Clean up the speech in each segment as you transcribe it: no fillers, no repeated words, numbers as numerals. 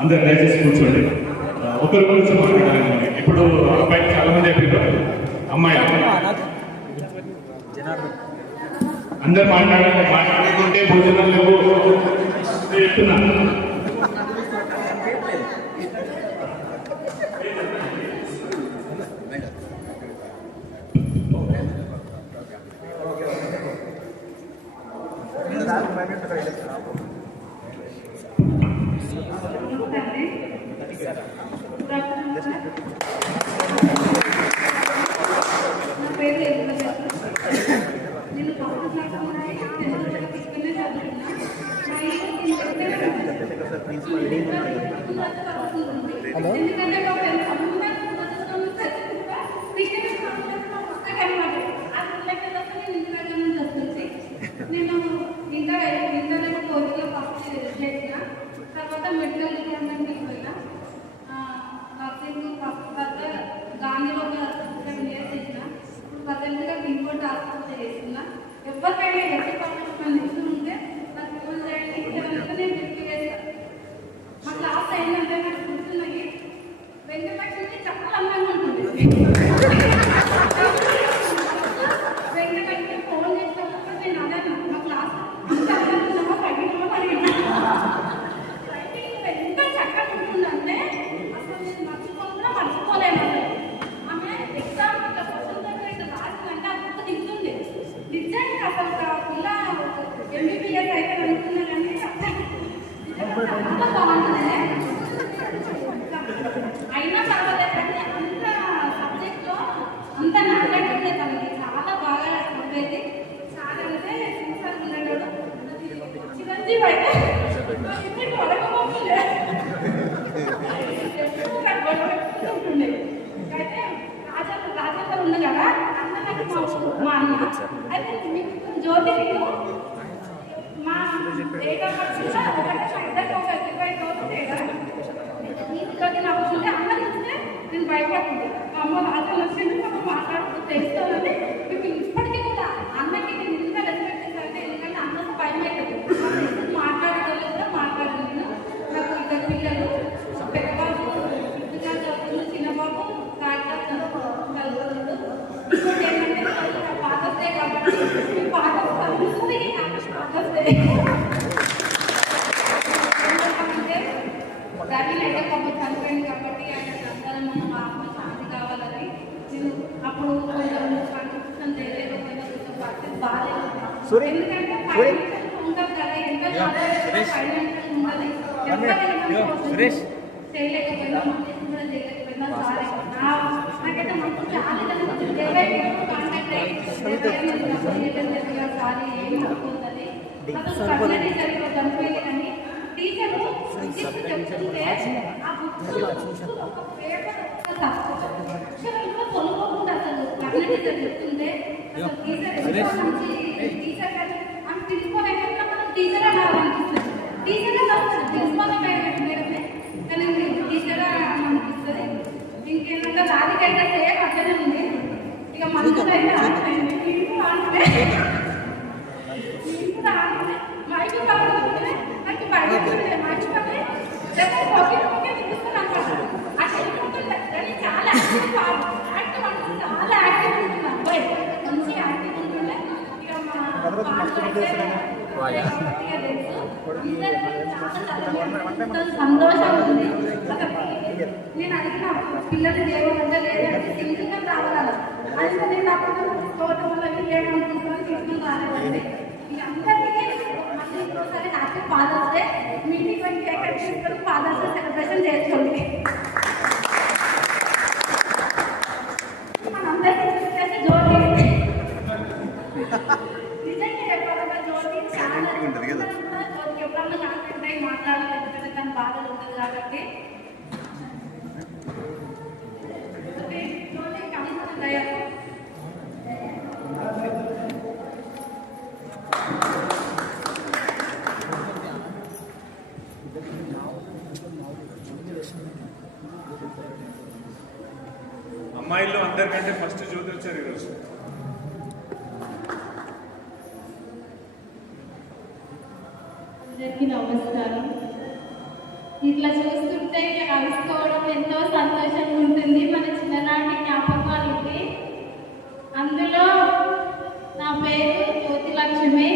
అందరు దయచేసి కూర్చోండి. ఒకరి గురించి మాట్లాడాలి. ఇప్పుడు అబ్బాయి చాలా మంది అయిపోయారు, అమ్మాయి అందరు మాట్లాడుకుంటే భోజనం లేవు చెప్తున్నా. తర్వాత మెడికల్ డిపార్ట్మెంట్ వెళ్ళిపోయినా గాంధీలో ఒక 7 years చేసిన. ఇప్పుడు ప్రజెంట్గా ఇంకోటి హాస్పిటల్ చేస్తున్నా. ఎవరికైనా ఎట్టి పనులు ఇస్తుంటే నాకు ఫోన్ చేయండి, నేను గిఫ్ట్ చేస్తాను. మా క్లాస్ ఏంటంటే నాకు గుర్తున్నాయి, వెంకటలక్ష్మి చాలా అందంగా ఉంటుంది. వెంకటలక్ష్మి ఫోన్ చేసినప్పుడు నేను అన్నాను, మా క్లాస్ అంత అందంగా తగ్గినమో అడిగినా. ఎంత చక్కగా ఉంటుందంటే అసలు నేను మర్చిపోలేను. ఆమె ఎగ్జామ్ క్వశ్చన్ దగ్గర ఇట్లా రాసిందంటే ఆ బుక్ దిగుతుంది. నిజంగా అసలు పిల్ల MBBS అయితే అనుకున్నా కానీ అంత బాగుంటుంది. అయినా పర్వాలేదు కానీ అంత సబ్జెక్ట్లో అంత నాలెడ్జ్ ఉండే తనకి చాలా బాగా ఉండేది. చాలా అంటే సిన్సియర్ ఉండేవాడు. చిరంజీవి అయితే వడకపోతుండే ఉంటుండే. అయితే రాజేందర్ ఉంది కదా, అన్న నాకు మా అన్న అయితే మీకు జ్యోతి మా ఇద్దరికి ఒక 25,000 ఇంట్లోకి నాకు చూస్తే అన్న చూస్తే నేను భయపడుతుంది. అమ్మ రాజు వచ్చింది మాట్లాడుతూ తెలుస్తుందని మీకు ఇప్పటికీ కూడా అన్నకి నేను ఇంత రెస్పెక్ట్ ఇస్తానంటే, ఎందుకంటే అన్నకు భయం అవుతుంది. మాట్లాడగలను కూడా మాట్లాడగలను. నాకు 2 పిల్లలు, పెద్దబాబు చిన్నబాబు చదువుతున్నాడు. ఇంకోటి ఏంటంటే ఫాదర్స్ డే కాబట్టి మీ ఫాదర్స్ ఫాదర్స్ డే రవి అంటే పాప చనిపోయింది కాబట్టి ఆయన అందరం మా ఆత్మ శాంతి కావాలని నేను అప్పుడు కాన్స్టిట్యూషన్ చేయలేదు, పరిస్థితి బాగాలేదు. ఎందుకంటే ఫైనాన్షియల్ ఉంటుంది కదా, ఎంత ఫైనాన్షియల్ ఉంటుంది, చేయలేకపోయినా కూడా చేయలేకపోయినా సారీ. నాకైతే మొత్తం చాలా కాంటాక్ట్ అయ్యి సారీ ఏమి అనుకుంటుంది. అసలు కన్నడి సరిగ్గా చనిపోయింది కానీ టీచరు చెప్తుంటే ఆ బుక్ ఒక పేపర్ అక్షరంలో కొనుక్కోకుండా అసలు కన్నడి చెప్తుంటే అసలు టీచర్ కానీ ఆమె తెలుసుకోలేకుండా మనం టీచర్ అనాలనిపిస్తుంది. టీచర్ తెలుసుకోలే మేడమే కానీ టీచర్ అనిపిస్తుంది. ఇంకేంటంటే రాధికైతే సేమ్ అట్లనే ఉంది. ఇక మనసులో అయితే మైకు కాబట్టి నాకు బయట మర్చిపోతే చాలా యాక్టివ్ ఉంటుంది, చాలా యాక్టివ్ ఉంటుంది. అబ్బాయి మంచి యాక్టివ్ ఉంటుండే. ఇక సంతోషం ఉంది. నేను అడిగిన పిల్లలు దేవాలంటే లేదంటే సింగిల్గా రావాలి. అయితే నేను అప్పుడు తోటలకి ఏమనుకుంటున్నాను తీసుకుని రాలేదండి. ఇక అందరికీ ఇంకోసారి హ్యాపీ ఫాదర్స్ డే. మీటింగ్ వచ్చి ఎక్కడ తీసుకొని ఫాదర్స్ డే సెలబ్రేషన్ చేసుకోండి. మనందరికీ చూస్తే జ్యోతి నిజంగా చెప్పాలంటే జ్యోతి చాలా జ్యోతికి ఎప్పుడన్నా కాకుండా మాట్లాడాలి, ఎందుకంటే తన బాధలు ఉంటుంది కాబట్టి. జ్యోతి కలుగుతుంది. అమ్మాయిల్లో అందరికంటే ఫస్ట్ జ్యోతి వచ్చారు ఈరోజు. అందరికీ నమస్కారం. ఇట్లా చూసి చూస్తుంటే ఇక కలుసుకోవడం ఎంతో సంతోషంగా ఉంటుంది. మన చిన్ననాటి జ్ఞాపకాలు ఇవి. అందులో నా పేరు జ్యోతి లక్ష్మి.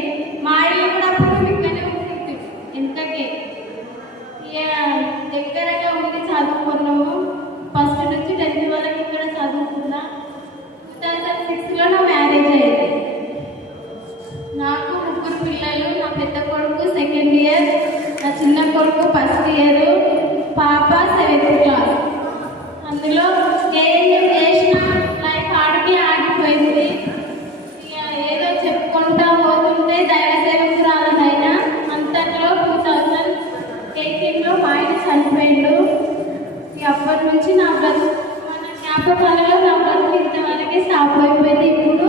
మా ఇల్లు కూడా అప్పుడు ఇక్కడే ఉంటుంది, ఎంతకే ఇక దగ్గరగా ఉండి చదువుకున్నాము. ఫస్ట్ నుంచి 10th వరకు ఇక్కడ చదువుకున్నా. 2006లో నా మ్యారేజ్ అయ్యింది. నాకు 3 పిల్లలు. నా పెద్ద కొడుకు 2nd ఇయర్, నా చిన్న కొడుకు 1st ఇయర్, పాప 7th క్లాస్. అందులో ఏం చేసిన లైఫ్ ఆడికి ఆగిపోయింది. ఇక ఏదో చెప్పుకుంటా పోతుంటే దైవ సేవకురాలనైనా అంతట్లో 2018లో మా ఆయన చనిపోయిండు. అప్పటి నుంచి నా మన జ్ఞాపకాలలో నా బ్రతుకు ఇంతవరకే స్టాప్ అయిపోయింది. ఇప్పుడు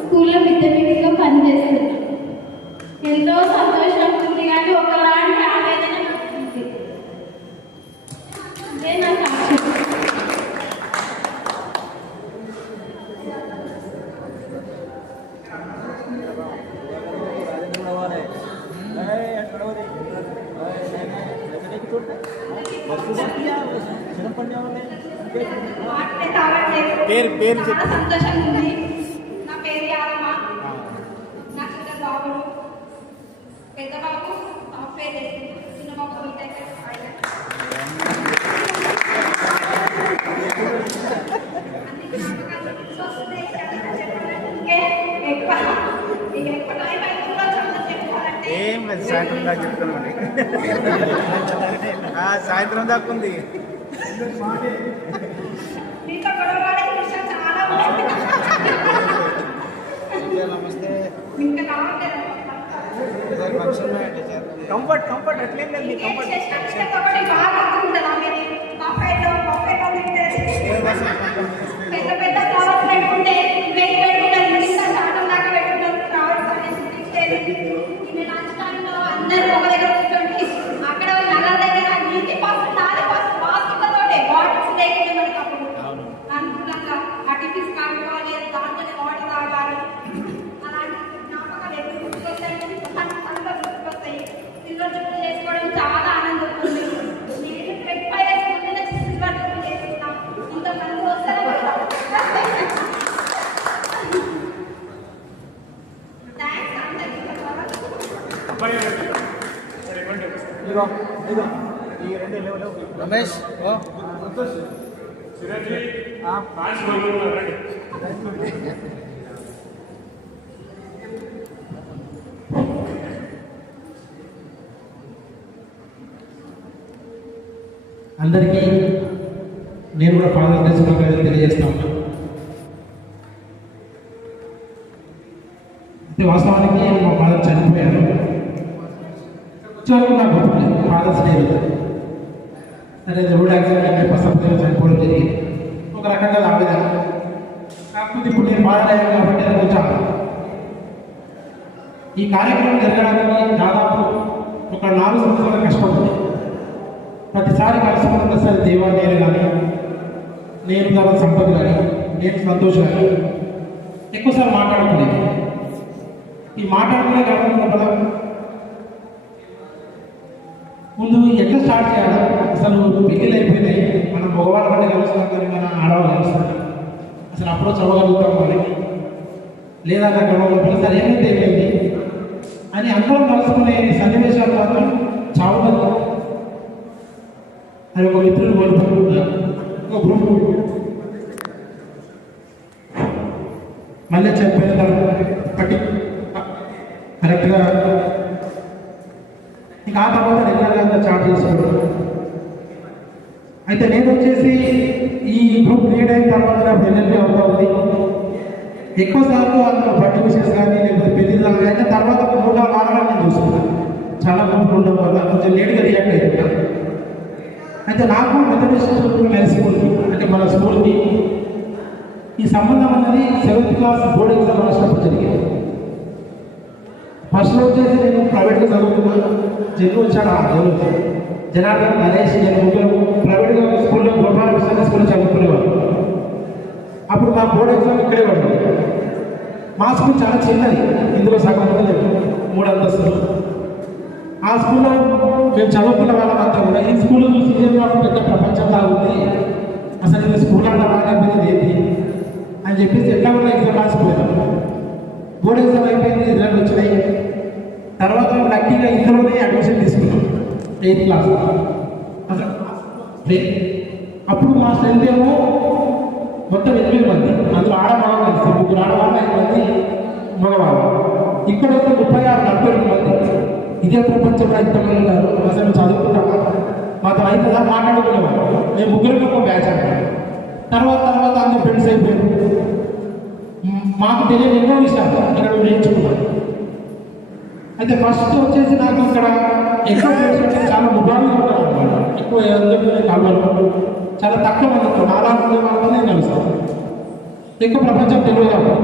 స్కూల్లో విద్యార్థిగా పనిచేస్తున్నాను. ఎంతో సంతోషంగా ఉంది, కానీ ఒకలాంటి ఆవేదన ఉంది. అదే నా సాక్ష్యం. పేరు చాలా సంతోషంగా ఉంది. నా పేరు యాదమ్మ. నా చిన్న బాబులు, పెద్ద బాబు సాఫ్ట్వేర్ చేస్తుంది, చిన్న బాబు బీటెక్. ఏం లేదు, సాయంత్రం దాకా చెప్తామండి. సాయంత్రం దాకా ఉంది. నమస్తే. కంఫర్ట్ అట్లేం లేదు. కంఫర్ట్ పెద్ద పెద్ద ఫ్లవర్స్ పెట్టుకుంటే అందరూ ఒక దగ్గర కూర్చోండి. అక్కడ నగర దగ్గర నీటి పాస్ నాది పాస్ వాసులతోటే బాటిల్స్ లేకుంటే మనకి అప్పుడు అనుకూలంగా అటిఫిస్ కావాలి, దాంట్లోనే వాటర్ తాగాలి. అలాంటి జ్ఞాపకాలు ఎప్పుడు గుర్తుకొస్తాయి, గుర్తుకొస్తాయి. సిల్వర్ జుట్టు చేసుకోవడం చాలా ఆనందం ఉంది. నేను ప్రెగ్పై వేసుకుంటే సిల్వర్ జుట్టు చేసుకున్నాం. ఇంతమంది వస్తారు. థ్యాంక్స్ అందరికీ. ఈ రెండు లేవు. రమేష్ అందరికీ నేను కూడా ఫాదర్ డే శుభాకాంక్షలు తెలియజేస్తా ఉన్నాను. అయితే వాస్తవానికి మా ఫాదర్ చనిపోయారు. చాలా నాకు గుర్తులేదు ఫాదర్స్ డే సరే రోడ్ యాక్సిడెంట్ ఫస్ట్ చనిపోవడం జరిగింది. ఒక రకంగా ఆవేదన. కాకపోతే ఇప్పుడు నేను ఫాదర్ అయ్యాను కాబట్టి నాకు వచ్చాను. ఈ కార్యక్రమం జరగడానికి దాదాపు ఒక 4 సంవత్సరాలు కష్టపడుతుంది. ప్రతిసారి కలుసుకున్న సరే దేవాలయాలు కానీ, నేను తర్వాత సంపద కానీ, నేను సంతోష్ కానీ ఎక్కువసార్లు మాట్లాడుకునేది. ఈ మాట్లాడుకునే కాకుండా ముందు ఎట్లా స్టార్ట్ చేయాలి, అసలు పెళ్ళిళ్ళు అయిపోయినాయి, మనం మగవాళ్ళ పట్టి కలుస్తాం కానీ మన ఆడవాళ్ళు కలుస్తాం, అసలు అప్రోచ్ అవ్వగలుగుతాం వాళ్ళకి లేదా నాకు అవ్వగలుగుతాం, సరే ఏమైంది అని అందరం కలుసుకునే సన్నివేశాలు మాత్రం చావుతుంది. అది ఒక మిత్రులు కోల్పోతున్నారు, ఒక గ్రూప్ మళ్ళీ చెప్పేది పట్టి కరెక్ట్గా ఇంకా ఆ తర్వాత రెగ్యులర్గా చాట్ చేసుకోవడం. అయితే నేను వచ్చేసి ఈ గ్రూప్ క్రియేట్ అయిన తర్వాత పెళ్ళి అవుతా ఉంది. ఎక్కువ సార్లు అందులో బట్టి విషయస్ కానీ లేకపోతే పెళ్ళిళ్ళు కానీ తర్వాత 3-4 వారాలు నేను చూస్తున్నాను. చాలా గ్రూపులు ఉండడం వల్ల కొంచెం లేట్గా రియాక్ట్ అవుతున్నా. అయితే నాకు మెథడిస్ట్ హై స్కూల్కి అంటే మన స్కూల్కి ఈ సంబంధం అనేది 7th క్లాస్ బోర్డ్ ఎగ్జామ్ రాసినప్పుడు జరిగింది. ఫస్ట్లో వచ్చేసి నేను ప్రైవేట్గా చదువుకున్నాను. జన్మ వచ్చాను జనార్దన్ నరేష్ నేను ముగ్గురు ప్రైవేట్గా స్కూల్లో గోపాల కృష్ణ స్కూల్లో చదువుకునేవాడు. అప్పుడు మా బోర్డ్ ఎగ్జామ్ ఇక్కడే పడింది. మా స్కూల్ చాలా చిన్నది, ఇందులో సగం 3 అంతస్తులు. ఆ స్కూల్లో మేము చదువుకున్న వాళ్ళంతా కూడా ఈ స్కూల్ చూసి పెద్ద ప్రపంచంలా ఉంది, అసలు ఇది స్కూల్ అంతా రాకపోయింది ఏంటి అని చెప్పేసి ఎట్లా కూడా ఎగ్జామ్ రాసిపోయాం. బోర్డ్ ఎగ్జామ్ అయిపోయింది, రిజల్ట్ వచ్చినాయి. తర్వాత లక్కీగా ఇందులోనే అడ్మిషన్ తీసుకున్నాం 8th క్లాస్. అసలు అప్పుడు మా స్ట్రెంత్ ఏమో మొత్తం 8 మంది, అందులో ఆడవాళ్ళు కలిసి 3 ఆడవాళ్ళు 5 మంది మగవాళ్ళు. ఇక్కడ ఒక 36-40 మంది. ఇదే ప్రపంచంలో ఇంతమంది ఉన్నారు. అసలు చదువుకుంటామా, మాతో అవుతుందా మాట్లాడుకునేవాళ్ళు. మేము 3 ఒక బ్యాచ్ అంటాం. తర్వాత అందరూ ఫ్రెండ్స్ అయిపోయారు. మాకు తెలియని ఎన్నో విషయాలు ఇక్కడ నేర్చుకున్నాం. అయితే ఫస్ట్ వచ్చేసి నాకు ఇక్కడ ఎక్కువ ఫ్రెండ్స్ అంటే చాలా ముగ్గురు ఉంటారు అన్నమాట. ఎక్కువ ఎవరితో కలవరు, చాలా తక్కువ మంది నాలా ఉండే వాళ్ళతో నేను కలుస్తాను. ఎక్కువ ప్రపంచం తెలియదు.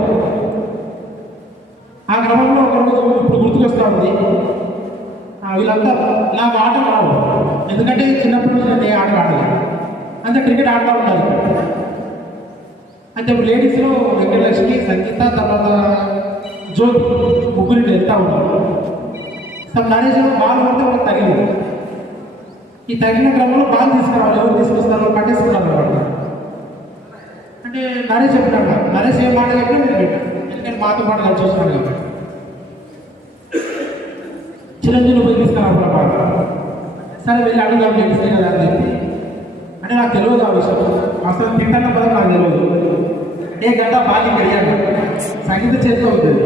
ఆ క్రమంలో ఒకరోజు ఇప్పుడు గుర్తుకొస్తా ఉంది, వీళ్ళంతా నాకు ఆట రావు. ఎందుకంటే చిన్నప్పటి నుంచి నేను ఆట ఆడలేదు, అంతే క్రికెట్ ఆడుతూ ఉండాలి. అంటే లేడీస్లో వెంకటలక్ష్మి, సంగీత, తర్వాత జ్యోతి, ముగ్గురిని వెళ్తూ ఉంటారు. సార్ నరేష్ బాల్ పడితే వాళ్ళకి తగిలింది. ఈ తగిన క్రమంలో బాల్ తీసుకురావాలి, ఎవరు తీసుకొస్తారు పట్టేసుకున్నారు అనమాట. అంటే నరేష్ చెప్పినాడు, నరేష్ ఏం మాట చెప్పినా నేను పెట్టాను, ఎందుకంటే మాతో పాటు కలిసి వస్తున్నాడు కాబట్టి. చిరంజీవి పోయి తీసుకురావాలి బాగా. సరే వెళ్ళి అడుగుదాం లేడీసే కదా అని చెప్పి, అంటే నాకు తెలియదు ఆ విషయం. అసలు తింటన్న పదం నాకు తెలియదు. ఏ గంట బాగా అడిగాను, సంగీత చేతిలో ఉంటుంది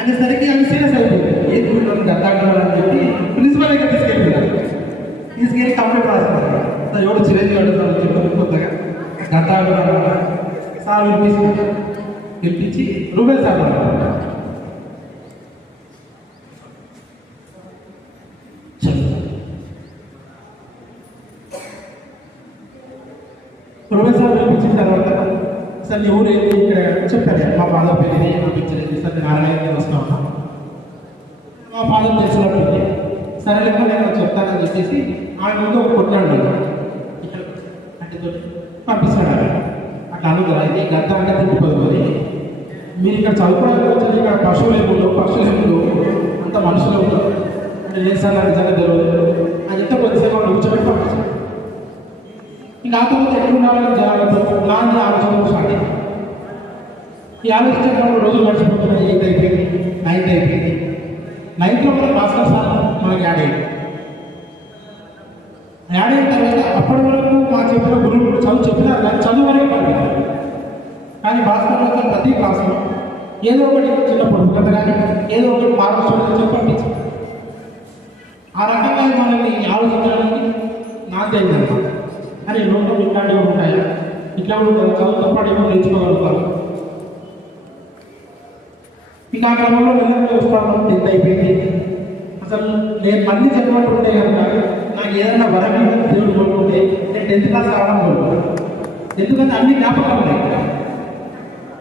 అనేసరికి అది సీరియస్ అయిపోయింది. ఏ దూరంలో గంట అని చెప్పి ప్రిన్సిపల్ దగ్గర తీసుకెళ్ళి కంప్లైంట్ రాస్తున్నారు. సార్ ఎవరు చిరంజీవి అడుగుతారు చెప్పి కొత్తగా గంట సార్ పిలిపించి రూబెల్ సార్ ప్రొఫెసర్ పిలిపించిన తర్వాత సార్ ఎవరు ఏంటి ఇక్కడ చెప్పారు, మా ఫాదర్ పేరు పంపించలేదు సార్, నేను ఆన్లైన్ వస్తా ఉన్నాను, మా ఫాదర్ తెలిసినట్టుంది. సరే నేను చెప్తానని చెప్పేసి ఆమె ముందు ఒక కొట్టాడు ఇక్కడ అంటే పంపిస్తాడు. అట్లా అనుకున్నారు. అయితే గంట అంటే తిప్పిపోతుంది, మీరు ఇక్కడ చదువుకోవడానికి వచ్చేది ఇక్కడ పశువులు అంత మనుషులు అంటే లేదు సార్ నాకు నిజంగా తెలియదు అది ఎంత కొద్దిసేపు వాళ్ళు కూర్చోబెట్టి పంపించారు. ఇంకా ఆటోమేటిక్ ఎక్కడ ఉండాలని జాగ్రత్త నాన్న ఆలోచన స్టార్ట్ అయింది. ఈ ఆలోచించినప్పుడు రోజులు గడిచిపోతున్నాయి. 8 అయిపోయింది, 9th అయిపోయింది. 9thలో కూడా భాస్కర్ సార్ మనకి యాడ్ అయిన తర్వాత అప్పటి వరకు మా చెప్పిన గురువులు చదువు చెప్పినారు కానీ చదువు వరకు పంపించారు. కానీ భాస్కర్ సార్ ప్రతి క్లాసులో ఏదో ఒకటి చిన్నప్పుడు కథ కానీ ఏదో ఒకటి పాఠశాల చెప్పి పంపించారు. ఆ రకంగా మనల్ని ఆలోచించడానికి నాకు తెలియదన్నమాట. అరే లోకం ఇట్లాంటివి ఉంటాయా, ఇట్లా ఉంటుంది, చదువుతో పాటు ఏమో నేర్చుకోగలుగుతారు. ఇక ఆ క్రమంలో వెళ్ళి వస్తాను. 10th అయిపోయింది. అసలు నేను మళ్ళీ చదవకుంటే కనుక నాకు ఏదైనా వరమి దేవుడు కోరుకుంటే నేను 10th క్లాస్ రావడం కోరుకున్నాను. ఎందుకంటే అన్ని జ్ఞాపకాలు ఉన్నాయి.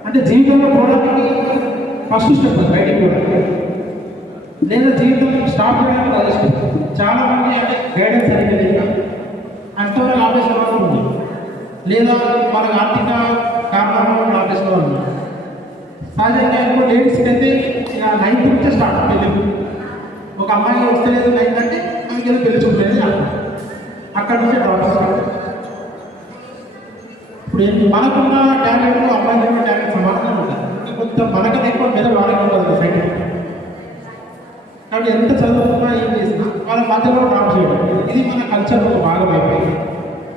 అంటే జీవితంలో పోవడానికి ఫస్ట్ స్టెప్ బయటికి కూడా లేదా జీవితం స్టార్ట్ చేయడానికి అది స్టెప్. చాలామంది అంటే గైడెన్స్ అనేది అంతవరకు ఆపేసిన వాళ్ళు ఉంది, లేదా మనకు ఆర్థిక కారణాలు ఆపేసిన వాళ్ళు ఉంది. సహజంగా ఇప్పుడు లేడీస్కి అయితే ఇక 9th నుంచే స్టార్ట్ పెళ్ళి. ఒక అమ్మాయి వస్తే లేదు 9th అంటే మనకి ఏదో పెళ్లి చూపలేదు అంటారు. అక్కడ నుంచే డ్రాప్ స్టార్ట్. ఇప్పుడు మనకున్న టాలెంట్ అమ్మాయిలు టాలెంట్ సమానంగా ఉంటుంది. కొంత మనకన్నా ఎక్కువ మీద వాళ్ళకి ఉంటుంది సైడ్. కాబట్టి ఎంత చదువుకున్నా ఏం చేసినా వాళ్ళ మధ్యలో డ్రాప్ చేయడం ఇది మన కల్చర్లో ఒక భాగం అయిపోయింది.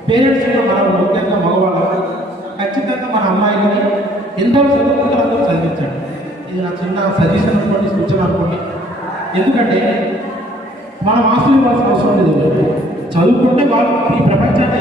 పేరెంట్స్ కూడా మనం ముఖ్యంగా మగవాళ్ళం ఖచ్చితంగా మన అమ్మాయిని ఎంతో చదువుకుంటే అందరూ చదివించండి. ఇది నా చిన్న సజెషన్ అనుకోండి, సూచన అనుకోండి. ఎందుకంటే మనం ఆశలు ఇవ్వాల్సిన అవసరం లేదు. చదువుకుంటే వాళ్ళు ఈ ప్రపంచాన్ని